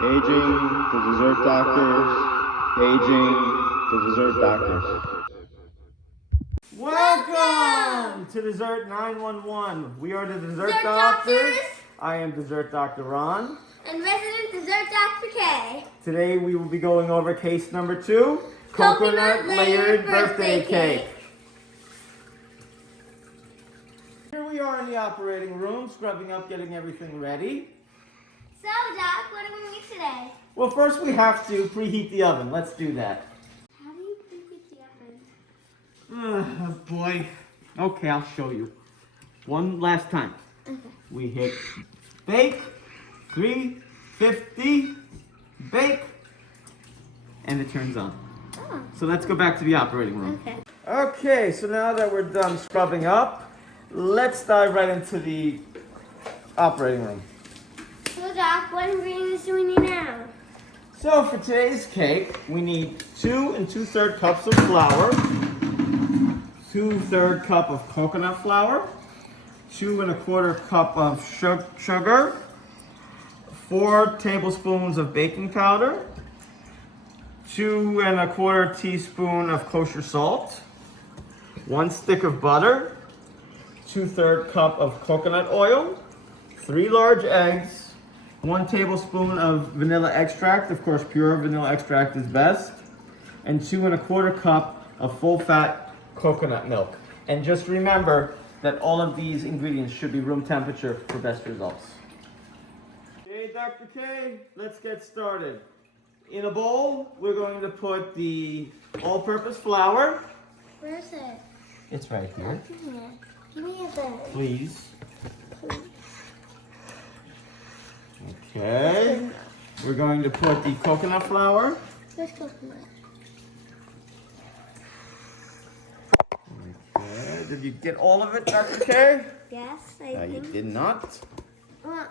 Aging the dessert doctors. Aging the dessert doctors. Welcome to Dessert 911. We are the Dessert Doctors. I am Dessert Dr. Ron. And resident Dessert Dr. K. Today we will be going over case number 2, coconut layered birthday cake. Here we are in the operating room, scrubbing up, getting everything ready. So, Doc, what are we make today? Well, first we have to preheat the oven. Let's do that. How do you preheat the oven? Oh boy. Okay, I'll show you. One last time. Okay. We hit bake, 350, bake, and it turns on. Oh. So let's go back to the operating room. Okay. Okay, so now that we're done scrubbing up, let's dive right into the operating room. So, Doc, what ingredients do we need now? So for today's cake, we need 2 2/3 cups of flour, 2/3 cup of coconut flour, 2 1/4 cup of sugar, 4 tablespoons of baking powder, 2 1/4 teaspoon of kosher salt, 1 stick of butter, 2/3 cup of coconut oil, 3 large eggs, 1 tablespoon of vanilla extract, of course pure vanilla extract is best, and 2 1/4 cup of full fat coconut milk. And just remember that all of these ingredients should be room temperature for best results. Okay, Dr. K, let's get started. In a bowl, we're going to put the all-purpose flour. Where is it? It's right here. Give me a bit. Please. Okay. We're going to put the coconut flour. Where's coconut? Okay. Did you get all of it, Dr. K? Yes, I No, you think. did not. Well,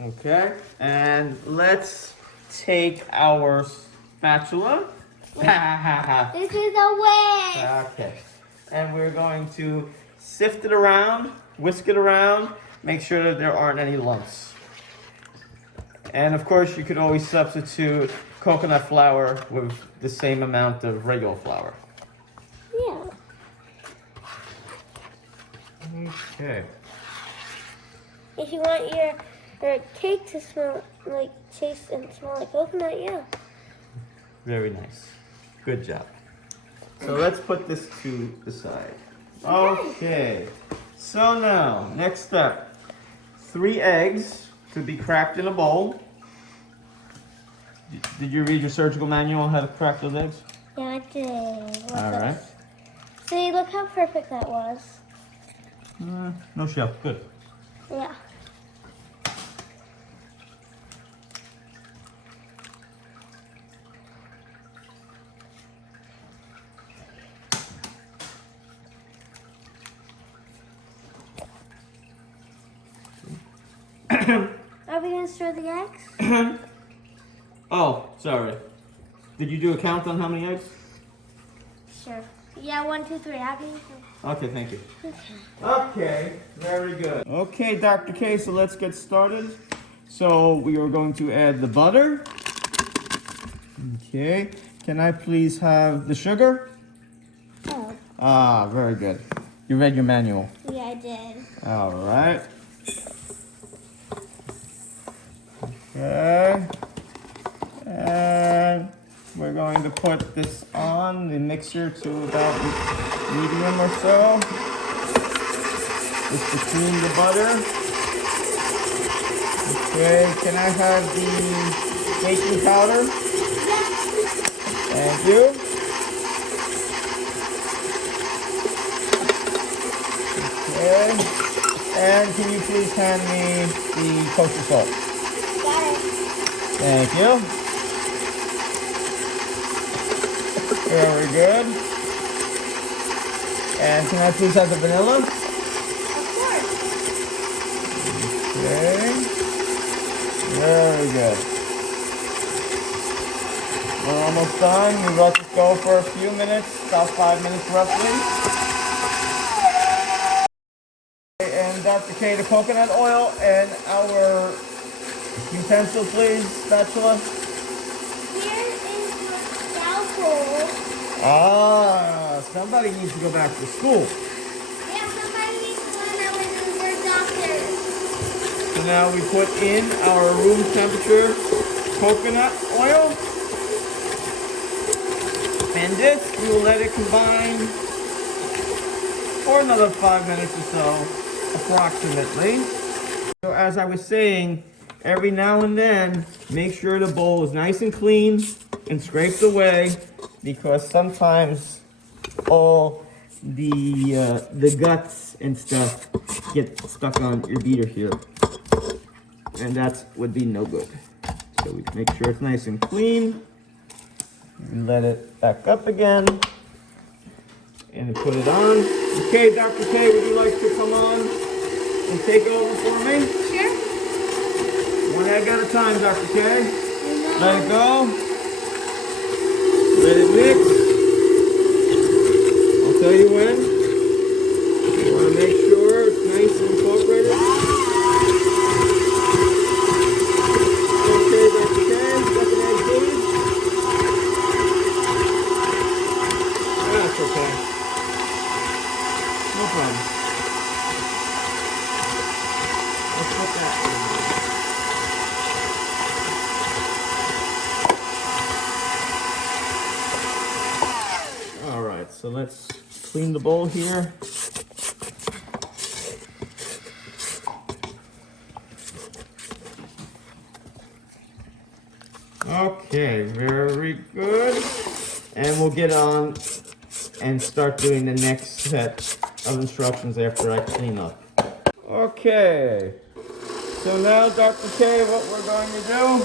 Okay. And let's take our spatula. this is a way. Okay. And we're going to sift it around, whisk it around, make sure that there aren't any lumps. And of course, you could always substitute coconut flour with the same amount of regular flour. Yeah. Okay. If you want your cake to smell like taste and smell like coconut, yeah. Very nice. Good job. So let's put this to the side. Okay. So now, next step. 3 eggs to be cracked in a bowl. Did you read your surgical manual on how to crack those eggs? Yeah, I did. All right. See, look how perfect that was. No shell. Good. Yeah. Are we gonna stir the eggs? Oh, sorry. Did you do a count on how many eggs? Sure. Yeah, 1, 2, 3. How can you? Okay, thank you. Okay. Okay, very good. Okay, Dr. K, so let's get started. So we are going to add the butter. Okay, can I please have the sugar? Oh. Ah, very good. You read your manual. Yeah, I did. All right. Okay. And we're going to put this on the mixer to about medium or so. Just to cream the butter. Okay, can I have the baking powder? Thank you. Okay. And can you please hand me the kosher salt? Got it. Thank you. Very good. And can I please have the vanilla? Of course. Okay. Very good. We're almost done. We let this go for a few minutes, about 5 minutes roughly. And Dr. K, the coconut oil and our Utensil, please, spatula. Here is your scalpel. Ah, somebody needs to go back to school. Yeah, somebody needs to learn that we're dessert doctors. So now we put in our room temperature coconut oil. And this, we will let it combine for another 5 minutes or so, approximately. So as I was saying, every now and then, make sure the bowl is nice and clean and scraped away, because sometimes all the guts and stuff get stuck on your beater here, and that would be no good. So we make sure it's nice and clean. We let it back up again and put it on. Okay, Dr. K, would you like to come on and take over for me? Sure. One egg at a time, Dr. K. Let it go. Let it mix. I'll tell you when. You want to make sure it's nice and incorporated. Okay, Dr. K, second egg, please. That's okay. No problem. Let's put that in. All right, so let's clean the bowl here. Okay, very good. And we'll get on and start doing the next set of instructions after I clean up. Okay, so now Dr. K, what we're going to do,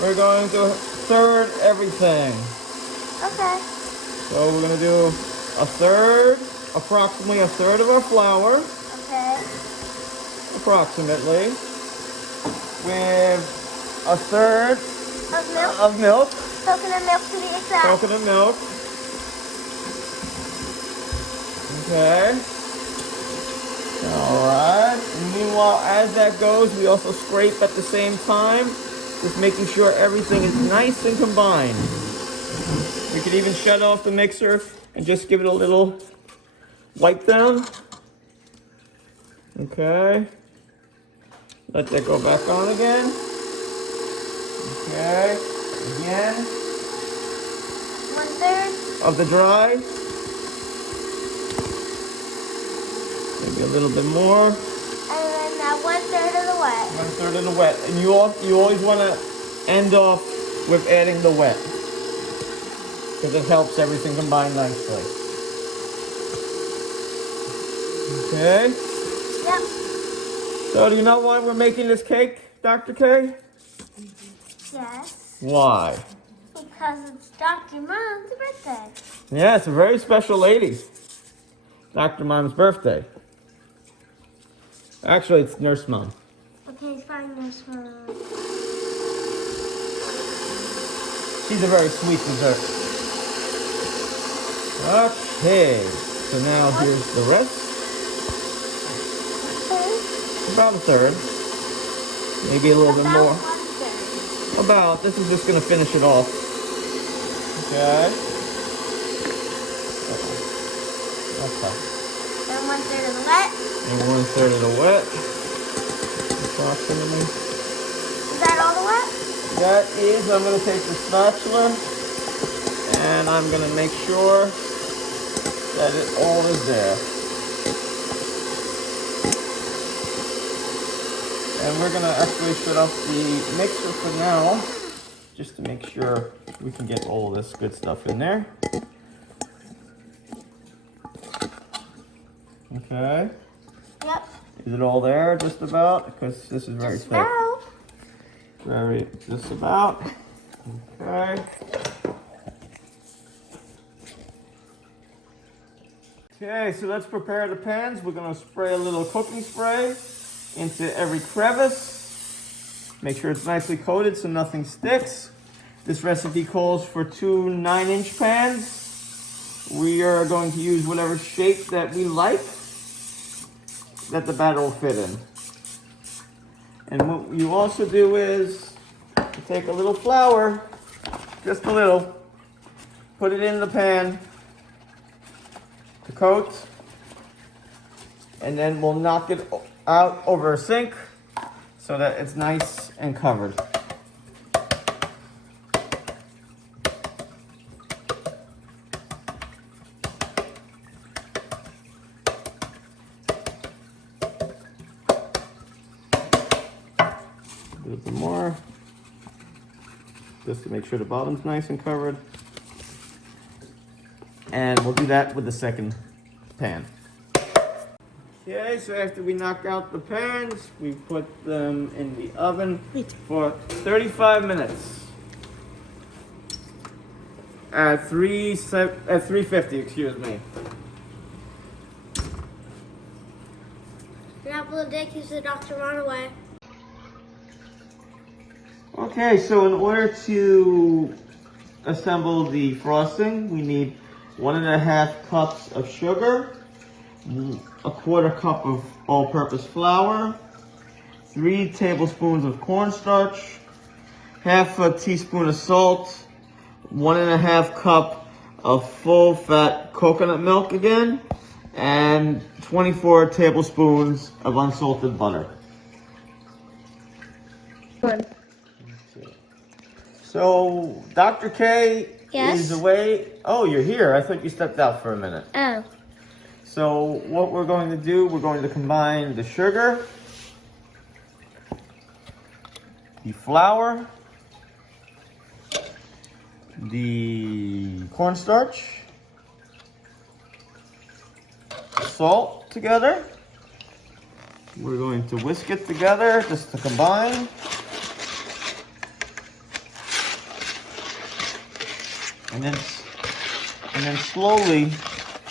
we're going to third everything. Okay. So we're going to do a third, approximately a third of our flour, Okay. approximately, with a third Of milk? of milk, Coconut milk to be exact. coconut milk. Okay. Alright. Meanwhile, as that goes, we also scrape at the same time, just making sure everything is nice and combined. We could even shut off the mixer and just give it a little wipe down. Okay. Let that go back on again. Okay. Again. 1/3. Of the dry. Maybe a little bit more. And then that 1/3 of the wet. 1/3 of the wet. And you always want to end off with adding the wet, because it helps everything combine nicely. Okay. Yep. So do you know why we're making this cake, Dr. K? Yes. Why? Because it's Dr. Mom's birthday. Yeah, it's a very special lady. Dr. Mom's birthday. Actually, it's Nurse Mom. Okay, fine, Nurse Mom. She's a very sweet dessert. Okay, so now here's the rest. Okay. About a third. Maybe a little bit About more. 1/3. About, this is just going to finish it off. Okay. Okay. And 1/3 of the wet. And 1/3 of the wet. Approximately. Is that all the wet? That is, I'm going to take the spatula and I'm going to make sure that it all is there. And we're going to actually shut off the mixer for now, just to make sure we can get all of this good stuff in there. Okay. Yep. Is it all there, just about? Because this is very Just thick. about. Very, just about. Okay. Okay, so let's prepare the pans. We're going to spray a little cooking spray into every crevice. Make sure it's nicely coated so nothing sticks. This recipe calls for 2 9-inch pans. We are going to use whatever shape that we like that the batter will fit in. And what you also do is you take a little flour, just a little, put it in the pan to coat, and then we'll knock it out over a sink so that it's nice and covered. A little bit more, just to make sure the bottom's nice and covered. And we'll do that with the second pan. Okay, so after we knock out the pans, we put them in the oven for 35 minutes. At 350, excuse me. An apple a day keeps the doctor run away. Okay, so in order to assemble the frosting, we need 1.5 cups of sugar, 1/4 cup of all-purpose flour, 3 tablespoons of cornstarch, 1/2 teaspoon of salt, 1.5 cup of full-fat coconut milk again, and 24 tablespoons of unsalted butter. So, Dr. K Yes? is away. Oh, you're here. I thought you stepped out for a minute. Oh. So, what we're going to do, we're going to combine the sugar, the flour, the cornstarch, salt together. We're going to whisk it together just to combine. And then slowly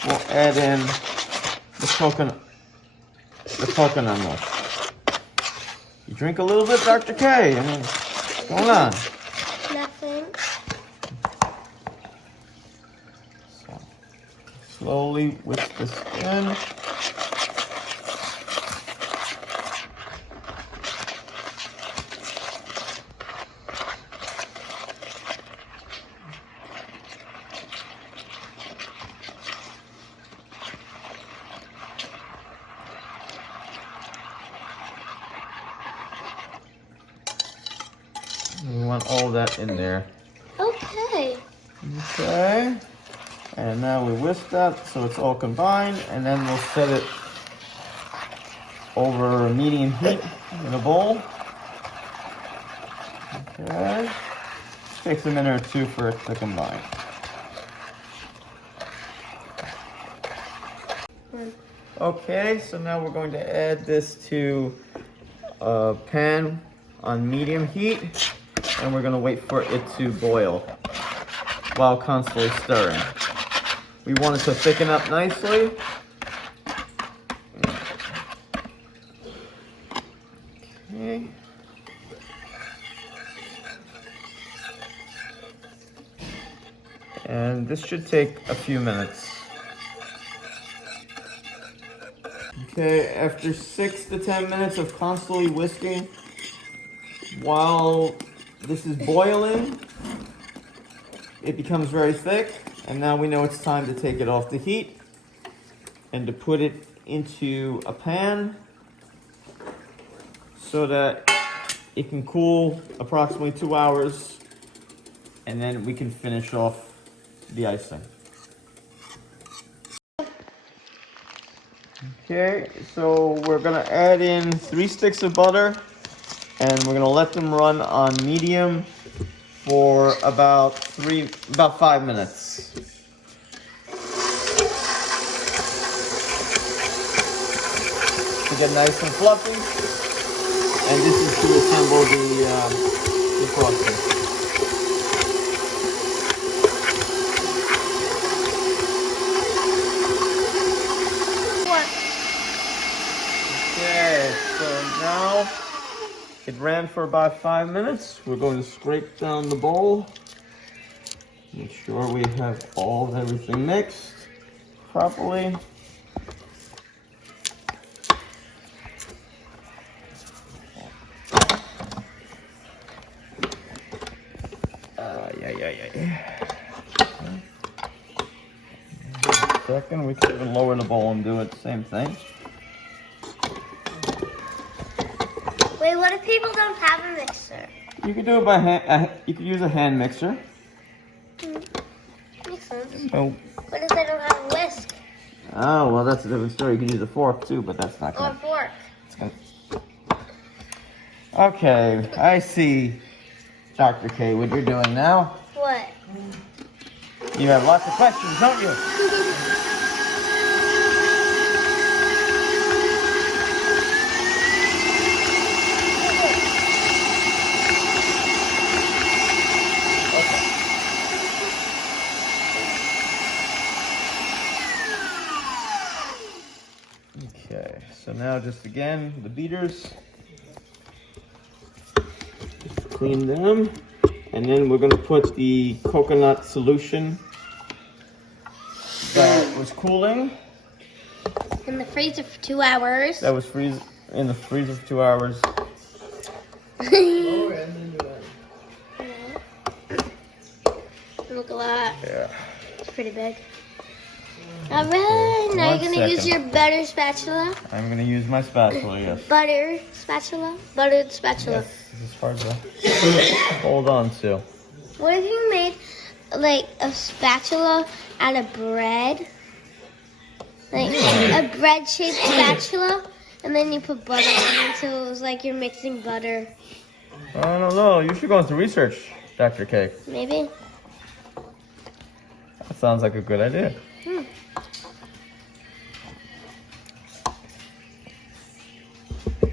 we'll add in the coconut milk. You drink a little bit, Dr. K. I mean, what's going on? Nothing. So, slowly whisk this in. We want all that in there. Okay. Okay. And now we whisk that so it's all combined, and then we'll set it over medium heat in a bowl. Okay. Takes a minute or two for it to combine. Okay, so now we're going to add this to a pan on medium heat, and we're going to wait for it to boil while constantly stirring. We want it to thicken up nicely. Okay. And this should take a few minutes. Okay, after 6 to 10 minutes of constantly whisking, while this is boiling, it becomes very thick, and now we know it's time to take it off the heat and to put it into a pan so that it can cool approximately 2 hours, and then we can finish off the icing. Okay, so we're gonna add in 3 sticks of butter, and we're gonna let them run on medium for about 5 minutes. To get nice and fluffy, and this is to assemble the frosting. Okay, so now it ran for about 5 minutes. We're going to scrape down the bowl. Make sure we have all of everything mixed properly. Second, we can even lower the bowl and do it the same thing. Wait, what if people don't have a mixer? You could do it by hand. You could use a hand mixer. Makes sense. Oh. What if they don't have a whisk? Oh, well, that's a different story. You could use a fork too, but that's not Or a good. fork? Okay, I see, Dr. K, what you're doing now. What? You have lots of questions, don't you? Okay, so now just again, the beaters. Just clean them. And then we're gonna put the coconut solution that was cooling. In the freezer for 2 hours. That was in the freezer for 2 hours. Look a lot. Yeah. It's pretty big. Alright, now you're gonna use your butter spatula. I'm gonna use my spatula, yes. Butter spatula? Buttered spatula. Yes, this is hard to hold on to. What if you made like a spatula out of bread? Like a bread shaped spatula, and then you put butter on it, so it was like you're mixing butter. I don't know. You should go into research, Dr. K. Maybe? That sounds like a good idea.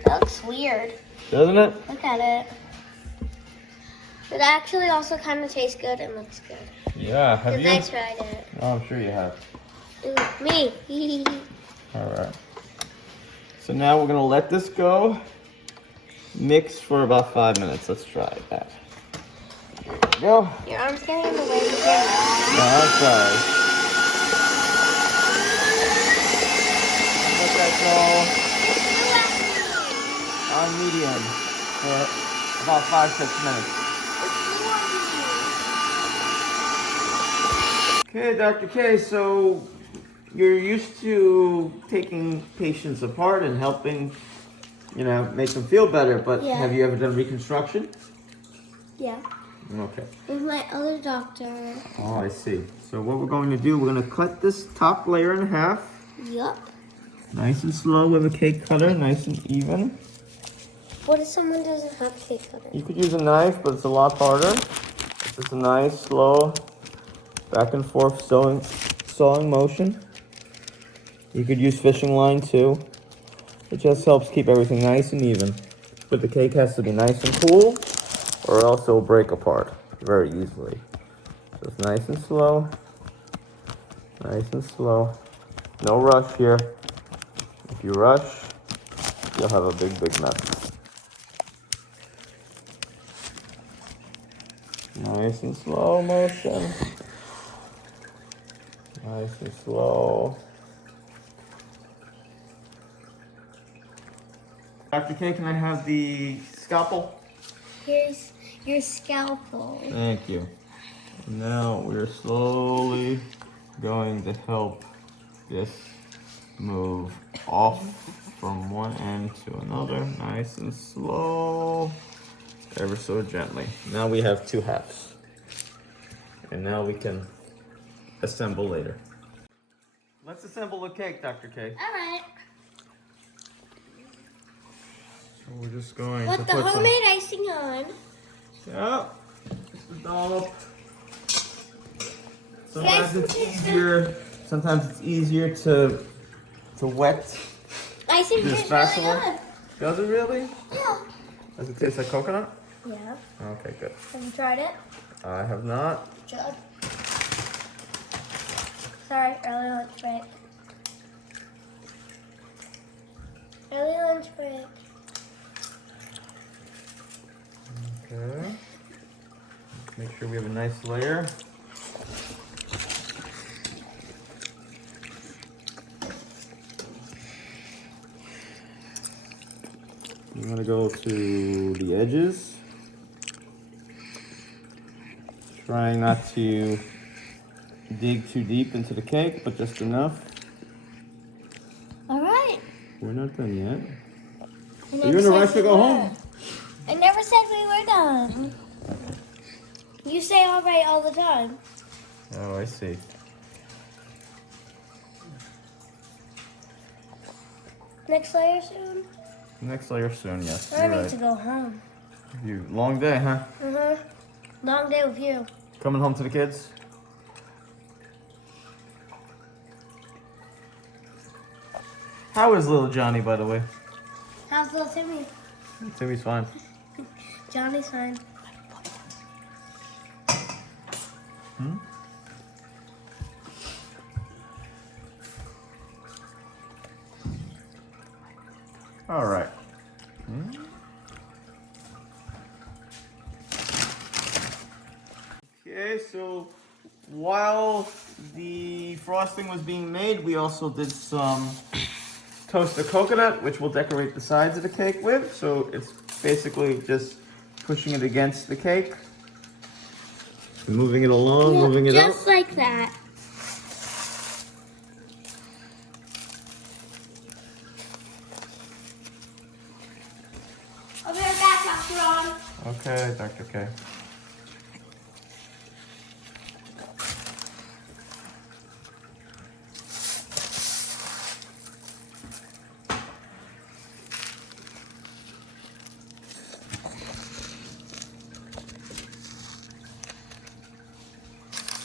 That looks weird. Doesn't it? Look at it. It actually also kind of tastes good and looks good. Yeah, have Because you? I tried it. Oh, I'm sure you have. Ooh, me. Alright. So now we're going to let this go. Mix for about 5 minutes. Let's try that. There we go. Your arm's getting in the way again. No, I'm sorry. Let that go on medium for about 5-6 minutes. Okay, Dr. K, so you're used to taking patients apart and helping, make them feel better, but Yeah. have you ever done reconstruction? Yeah. Okay. With my other doctor. Oh, I see. So what we're going to do, we're going to cut this top layer in half. Yup. Nice and slow with a cake cutter, nice and even. What if someone doesn't have a cake cutter? You could use a knife, but it's a lot harder. It's just a nice, slow, back and forth sawing motion. You could use fishing line too. It just helps keep everything nice and even. But the cake has to be nice and cool, or else it will break apart very easily. So it's nice and slow. Nice and slow. No rush here. If you rush, you'll have a big, big mess. Nice and slow motion. Nice and slow. Dr. K, can I have the scalpel? Here's your scalpel. Thank you. Now we're slowly going to help this move off from one end to another, nice and slow, ever so gently. Now we have 2 halves. And now we can assemble later. Let's assemble the cake, Dr. K. Alright. So we're just going Put the homemade icing on. Yeah, just a dollop. Sometimes it's easier to wet Icing the tastes really spatula. good. Does it really? Yeah. Does it taste like coconut? Yeah. Okay, good. Have you tried it? I have not. Good. Sorry, early lunch break. Early lunch break. Okay. Make sure we have a nice layer. I'm gonna go to the edges. Trying not to dig too deep into the cake, but just enough. All right. We're not done yet. I Are you in a rush to go home? I never said we were done. You say all right all the time. Oh, I see. Next layer soon? Next layer soon, yes. I You're need right. to go home. Long day, huh? Long day with you. Coming home to the kids? How is little Johnny, by the way? How's little Timmy? Timmy's fine. Johnny's fine. All right. Okay, so while the frosting was being made, we also did some toasted coconut, which we'll decorate the sides of the cake with. So it's basically just pushing it against the cake, moving it along, moving it up. Just like that. I'll be right back, Dr. Ron. Okay, Dr. K.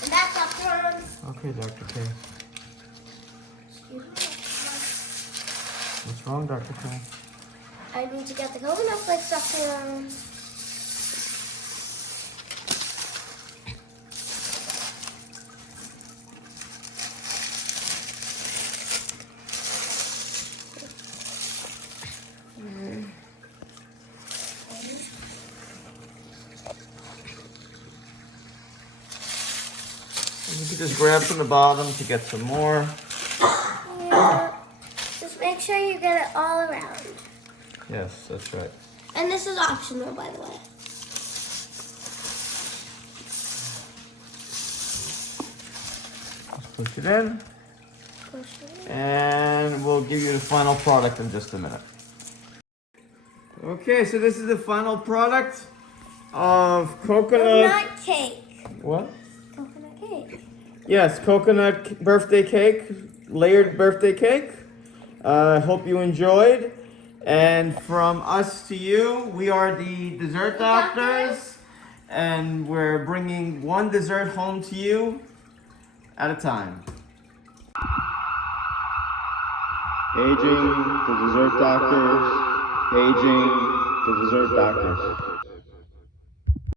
And that's Dr. Ron. Okay, Dr. K. Excuse me. What's wrong, Dr. K? I need to get the coconut flakes, Dr. Ron. You can just grab from the bottom to get some more. Yeah. Just make sure you get it all around. Yes, that's right. And this is optional, by the way. Just push it in, Push it in. and we'll give you the final product in just a minute. Okay, so this is the final product of coconut. Coconut cake. What? Coconut cake. Yes, coconut birthday cake, layered birthday cake. I hope you enjoyed. And from us to you, we are the dessert doctors, and we're bringing one dessert home to you at a time. Aging the dessert doctors. Aging the dessert doctors.